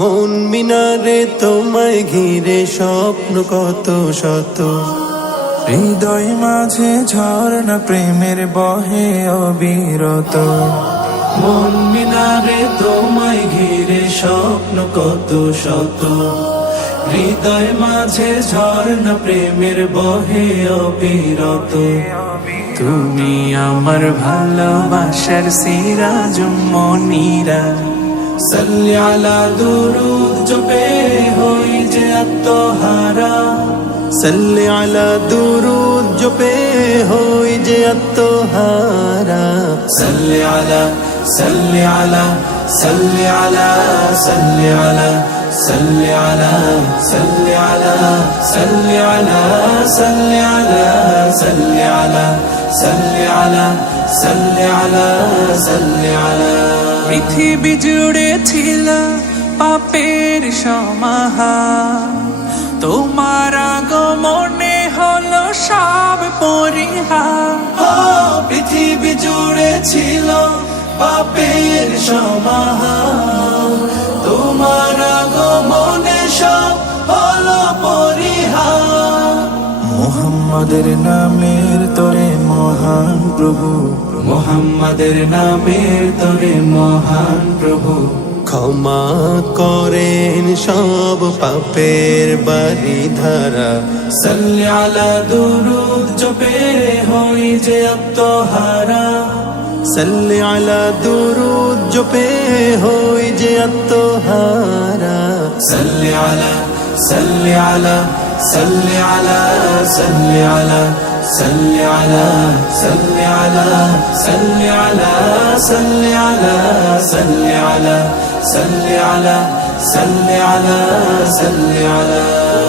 মন মিনারে তোমায় ঘিরে স্বপ্ন কত শত, হৃদয় মাঝে ঝর্ণা প্রেমের বহে অবিরত। মন মিনারে তোমায় ঘিরে স্বপ্ন কত শত, হৃদয় মাঝে ঝর্ণা প্রেমের বহে অবিরত। তুমি আমার ভালোবাসার সিরাজুম মনিরা, সাল্লি আলা দুরুদ জপে হই যে আত্মহারা, সাল্লি আলা দুরুদ জপে হই যে আত্মহারা। সাল্লি আলা সাল্লি আলা সাল্লি আলা সাল্লি আলা সাল্লি আলা সাল্লি আলা সাল্লি আলা সাল্লি আলা সাল্লি আলা সাল্লি আলা সাল্লি আলা সাল্লি আলা। পৃথিবী জুড়ে ছিল পাপের সমাহার, তোমার আগমনে হলো সব পরিহার। পৃথিবী জুড়ে ছিল পাপের সমাহার, তোমার আগমনে সব হলো পরিহার। মুহাম্মাদের নামের তরে মহান প্রভু, মুহাম্মাদের নামের তরে মহান প্রভু, ক্ষমা করেন সব পাপের বারিধারা। সাল্লি আলা দুরুদ জপে হই যে আত্মহারা, সাল্লি আলা দুরুদ জপে হই যে আত্মহারা। সাল্লি আলা সাল্লি আলা সাল্লি আলা সাল্লি আলা সাল্লি আলা সাল্লি আলা সাল্লি আলা সাল্লি আলা সাল্লি আলা সাল্লি আলা সাল্লি আলা সাল্লি আলা।